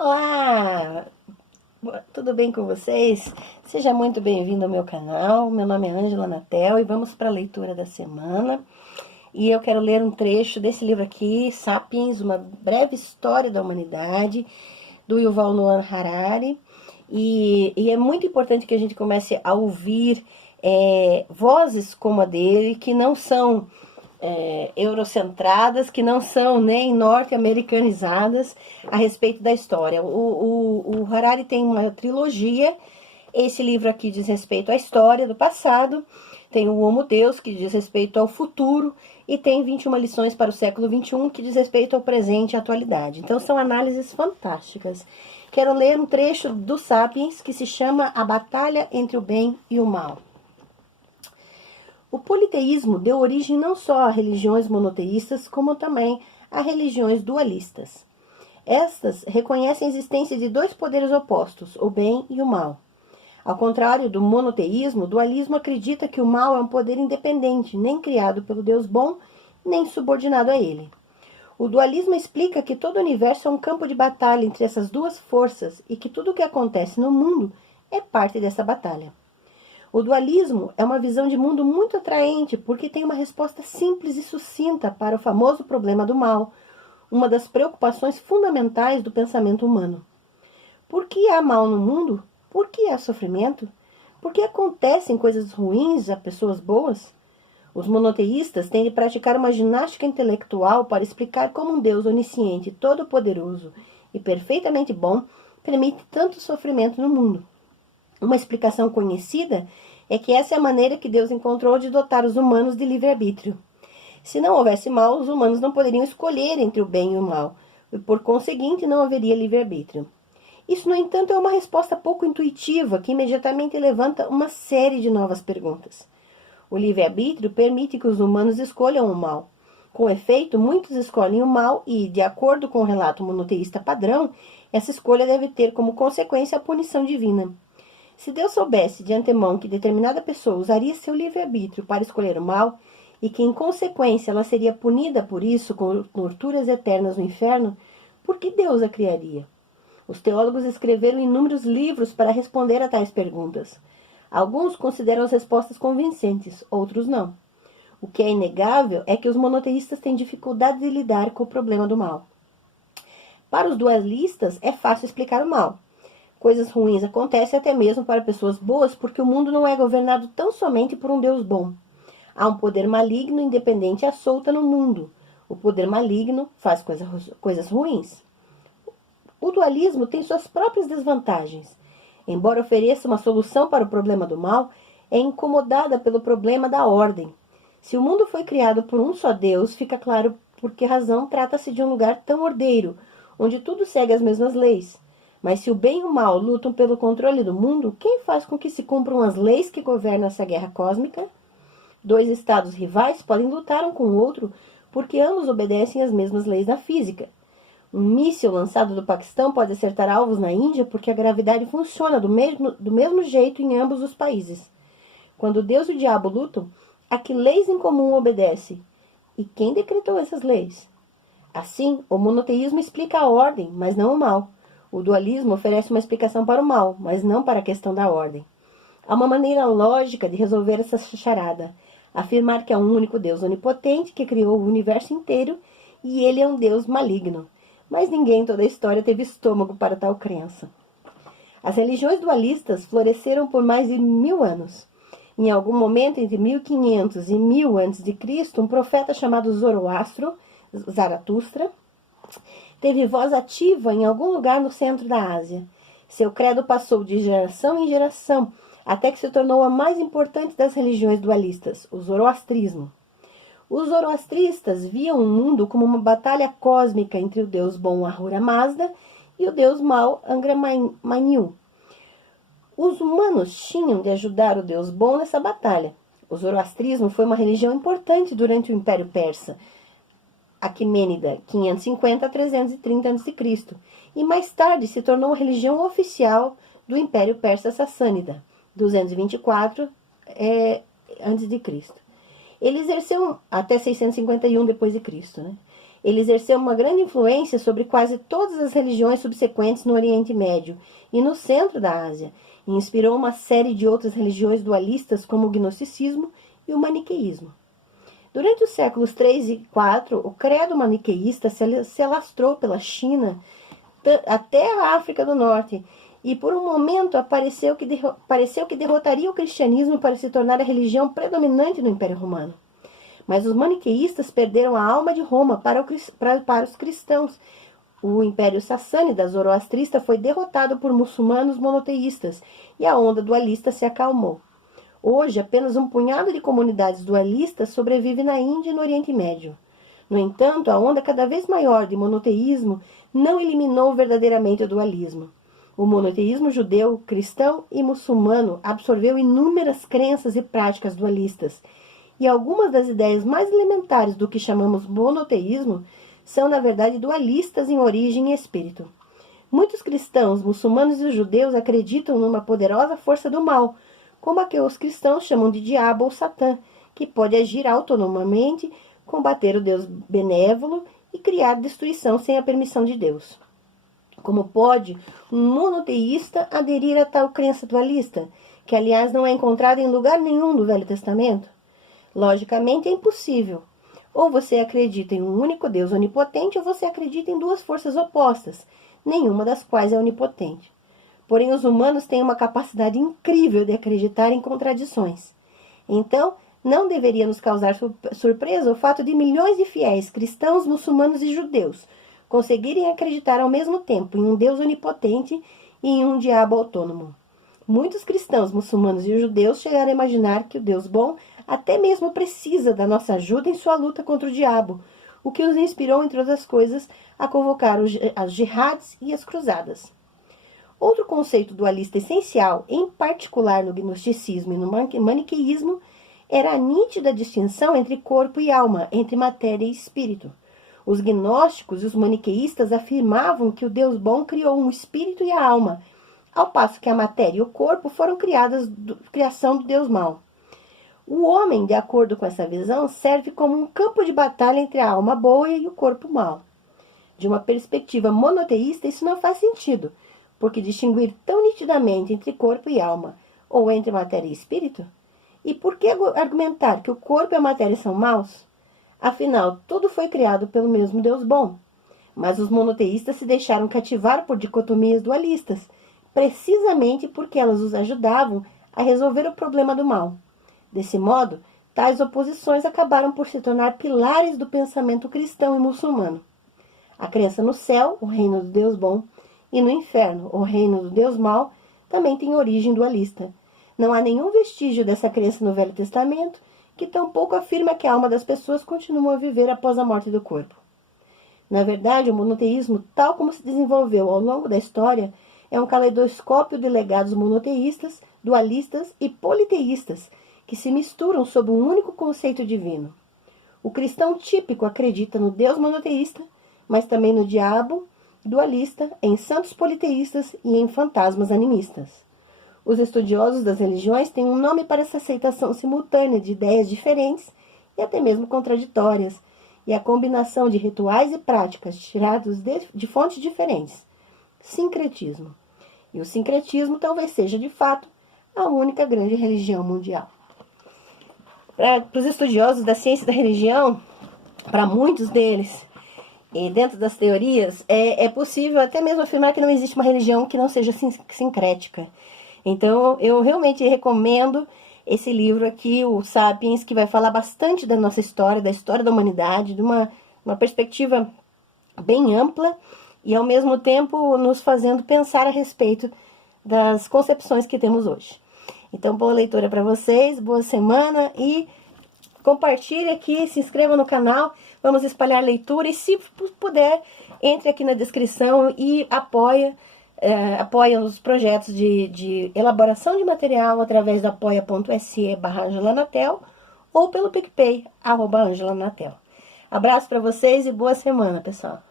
Olá, tudo bem com vocês? Seja muito bem-vindo ao meu canal. Meu nome é Ângela Natel e vamos para a leitura da semana. E eu quero ler um trecho desse livro aqui, Sapiens, uma breve história da humanidade, do Yuval Noah Harari. E é muito importante que a gente comece a ouvir vozes como a dele, que não são eurocentradas, que não são nem norte-americanizadas a respeito da história. O Harari tem uma trilogia. Esse livro aqui diz respeito à história do passado, tem o Homo Deus, que diz respeito ao futuro, e tem 21 lições para o século XXI, que diz respeito ao presente e à atualidade. Então são análises fantásticas. Quero ler um trecho do Sapiens, que se chama A Batalha entre o Bem e o Mal. O politeísmo deu origem não só a religiões monoteístas, como também a religiões dualistas. Estas reconhecem a existência de dois poderes opostos, o bem e o mal. Ao contrário do monoteísmo, o dualismo acredita que o mal é um poder independente, nem criado pelo Deus bom, nem subordinado a ele. O dualismo explica que todo o universo é um campo de batalha entre essas duas forças e que tudo o que acontece no mundo é parte dessa batalha. O dualismo é uma visão de mundo muito atraente porque tem uma resposta simples e sucinta para o famoso problema do mal, uma das preocupações fundamentais do pensamento humano. Por que há mal no mundo? Por que há sofrimento? Por que acontecem coisas ruins a pessoas boas? Os monoteístas têm de praticar uma ginástica intelectual para explicar como um Deus onisciente, todo-poderoso e perfeitamente bom permite tanto sofrimento no mundo. Uma explicação conhecida é que essa é a maneira que Deus encontrou de dotar os humanos de livre-arbítrio. Se não houvesse mal, os humanos não poderiam escolher entre o bem e o mal, e por conseguinte não haveria livre-arbítrio. Isso, no entanto, é uma resposta pouco intuitiva que imediatamente levanta uma série de novas perguntas. O livre-arbítrio permite que os humanos escolham o mal. Com efeito, muitos escolhem o mal e, de acordo com o relato monoteísta padrão, essa escolha deve ter como consequência a punição divina. Se Deus soubesse de antemão que determinada pessoa usaria seu livre-arbítrio para escolher o mal, e que, em consequência, ela seria punida por isso com torturas eternas no inferno, por que Deus a criaria? Os teólogos escreveram inúmeros livros para responder a tais perguntas. Alguns consideram as respostas convincentes, outros não. O que é inegável é que os monoteístas têm dificuldade de lidar com o problema do mal. Para os dualistas, é fácil explicar o mal. Coisas ruins acontecem até mesmo para pessoas boas, porque o mundo não é governado tão somente por um Deus bom. Há um poder maligno, independente e à solta no mundo. O poder maligno faz coisas ruins. O dualismo tem suas próprias desvantagens. Embora ofereça uma solução para o problema do mal, é incomodada pelo problema da ordem. Se o mundo foi criado por um só Deus, fica claro por que razão trata-se de um lugar tão ordeiro, onde tudo segue as mesmas leis. Mas se o bem e o mal lutam pelo controle do mundo, quem faz com que se cumpram as leis que governam essa guerra cósmica? Dois estados rivais podem lutar um com o outro porque ambos obedecem às mesmas leis da física. Um míssil lançado do Paquistão pode acertar alvos na Índia porque a gravidade funciona do mesmo jeito em ambos os países. Quando Deus e o diabo lutam, a que leis em comum obedece? E quem decretou essas leis? Assim, o monoteísmo explica a ordem, mas não o mal. O dualismo oferece uma explicação para o mal, mas não para a questão da ordem. Há uma maneira lógica de resolver essa charada. Afirmar que há um único Deus onipotente que criou o universo inteiro e ele é um Deus maligno. Mas ninguém em toda a história teve estômago para tal crença. As religiões dualistas floresceram por mais de 1000 anos. Em algum momento, entre 1500 e 1000 a.C., um profeta chamado Zaratustra, teve voz ativa em algum lugar no centro da Ásia. Seu credo passou de geração em geração, até que se tornou a mais importante das religiões dualistas, o zoroastrismo. Os zoroastristas viam o mundo como uma batalha cósmica entre o deus bom Ahura Mazda e o deus mau Angra Mainyu. Os humanos tinham de ajudar o deus bom nessa batalha. O zoroastrismo foi uma religião importante durante o Império Persa, Aquemênida, 550 a 330 a.C., e mais tarde se tornou a religião oficial do Império Persa Sassânida, 224 a.C. Ele exerceu até 651 depois de Cristo, né? Ele exerceu uma grande influência sobre quase todas as religiões subsequentes no Oriente Médio e no centro da Ásia, e inspirou uma série de outras religiões dualistas como o gnosticismo e o maniqueísmo. Durante os séculos 3 e 4, o credo maniqueísta se alastrou pela China até a África do Norte, e por um momento pareceu que derrotaria o cristianismo para se tornar a religião predominante no Império Romano. Mas os maniqueístas perderam a alma de Roma para os cristãos. O Império Sassânida zoroastrista foi derrotado por muçulmanos monoteístas e a onda dualista se acalmou. Hoje, apenas um punhado de comunidades dualistas sobrevive na Índia e no Oriente Médio. No entanto, a onda cada vez maior de monoteísmo não eliminou verdadeiramente o dualismo. O monoteísmo judeu, cristão e muçulmano absorveu inúmeras crenças e práticas dualistas, e algumas das ideias mais elementares do que chamamos monoteísmo são, na verdade, dualistas em origem e espírito. Muitos cristãos, muçulmanos e judeus acreditam numa poderosa força do mal, como a que os cristãos chamam de diabo ou satã, que pode agir autonomamente, combater o Deus benévolo e criar destruição sem a permissão de Deus. Como pode um monoteísta aderir a tal crença dualista, que aliás não é encontrada em lugar nenhum do Velho Testamento? Logicamente é impossível. Ou você acredita em um único Deus onipotente, ou você acredita em duas forças opostas, nenhuma das quais é onipotente. Porém, os humanos têm uma capacidade incrível de acreditar em contradições. Então, não deveria nos causar surpresa o fato de milhões de fiéis, cristãos, muçulmanos e judeus, conseguirem acreditar ao mesmo tempo em um Deus onipotente e em um diabo autônomo. Muitos cristãos, muçulmanos e judeus chegaram a imaginar que o Deus bom até mesmo precisa da nossa ajuda em sua luta contra o diabo, o que os inspirou, entre outras coisas, a convocar as jihads e as cruzadas. Outro conceito dualista essencial, em particular no gnosticismo e no maniqueísmo, era a nítida distinção entre corpo e alma, entre matéria e espírito. Os gnósticos e os maniqueístas afirmavam que o Deus bom criou um espírito e a alma, ao passo que a matéria e o corpo foram criação do Deus mau. O homem, de acordo com essa visão, serve como um campo de batalha entre a alma boa e o corpo mau. De uma perspectiva monoteísta, isso não faz sentido, porque distinguir tão nitidamente entre corpo e alma, ou entre matéria e espírito? E por que argumentar que o corpo e a matéria são maus? Afinal, tudo foi criado pelo mesmo Deus bom. Mas os monoteístas se deixaram cativar por dicotomias dualistas, precisamente porque elas os ajudavam a resolver o problema do mal. Desse modo, tais oposições acabaram por se tornar pilares do pensamento cristão e muçulmano. A crença no céu, o reino do Deus bom, e no inferno, o reino do Deus mau, também tem origem dualista. Não há nenhum vestígio dessa crença no Velho Testamento, que tampouco afirma que a alma das pessoas continua a viver após a morte do corpo. Na verdade, o monoteísmo, tal como se desenvolveu ao longo da história, é um caleidoscópio de legados monoteístas, dualistas e politeístas, que se misturam sob um único conceito divino. O cristão típico acredita no Deus monoteísta, mas também no diabo dualista, em santos politeístas e em fantasmas animistas. Os estudiosos das religiões têm um nome para essa aceitação simultânea de ideias diferentes e até mesmo contraditórias, e a combinação de rituais e práticas tirados de fontes diferentes. Sincretismo. E o sincretismo talvez seja, de fato, a única grande religião mundial. Para os estudiosos da ciência e da religião, para muitos deles, e dentro das teorias, é possível até mesmo afirmar que não existe uma religião que não seja sincrética. Então, eu realmente recomendo esse livro aqui, o Sapiens, que vai falar bastante da nossa história, da história da humanidade, de uma perspectiva bem ampla e, ao mesmo tempo, nos fazendo pensar a respeito das concepções que temos hoje. Então, boa leitura para vocês, boa semana e compartilhe aqui, se inscreva no canal, vamos espalhar leitura e, se puder, entre aqui na descrição e apoia os projetos de elaboração de material através do apoia.se/AngelaNatel ou pelo PicPay, @AngelaNatel. Abraço para vocês e boa semana, pessoal.